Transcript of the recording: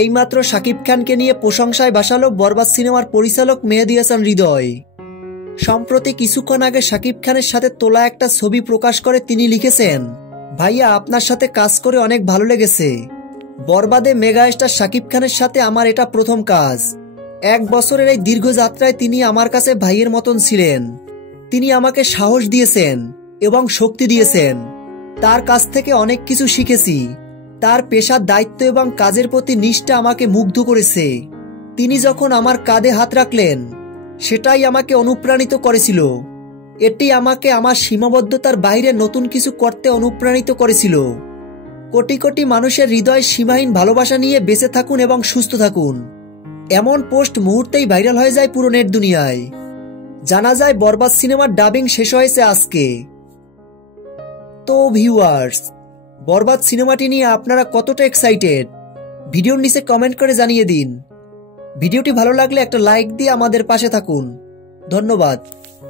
এইমাত্র শাকিব খানকে নিয়ে প্রশংসায় ভাসালো বরবাদ সিনেমার পরিচালক মেহেদী হাসান হৃদয়। সম্প্রতি কিছুক্ষণ আগে শাকিব খানের সাথে তোলা একটা ছবি প্রকাশ করে তিনি লিখেছেন, ভাইয়া আপনার সাথে কাজ করে অনেক ভালো লেগেছে। বরবাদে মেগা স্টার শাকিব খানের সাথে আমার এটা প্রথম কাজ। 1 বছরের এই দীর্ঘ যাত্রায় তিনি আমার কাছে ভাইয়ের মতন ছিলেন। তিনি আমাকে সাহস দিয়েছেন এবং শক্তি দিয়েছেন। তার কাছ থেকে অনেক কিছু শিখেছি। তার পেশার দায়িত্ব এবং কাজের প্রতি নিষ্ঠা আমাকে মুগ্ধ করেছে। তিনি যখন আমার কাঁধে হাত রাখলেন, সেটাই আমাকে অনুপ্রাণিত করেছিল। এটি আমাকে আমার সীমাবদ্ধতার বাইরে নতুন কিছু করতে অনুপ্রাণিত করেছিল। কোটি কোটি মানুষের হৃদয় সীমাহীন ভালোবাসা নিয়ে বেঁচে থাকুন এবং সুস্থ থাকুন। এমন পোস্ট মুহূর্তেই ভাইরাল হয়ে যায় পুরো নেট দুনিয়ায়। জানা যায় বরবাদ সিনেমার ডাবিং শেষ হয়েছে আজকে। তো ভিউয়ার্স, বরবাদ সিনেমাটি নিয়ে আপনারা কতটা এক্সাইটেড ভিডিওর নিচে কমেন্ট করে জানিয়ে দিন। ভিডিওটি ভালো লাগলে একটা লাইক দিয়ে আমাদের পাশে থাকুন। ধন্যবাদ।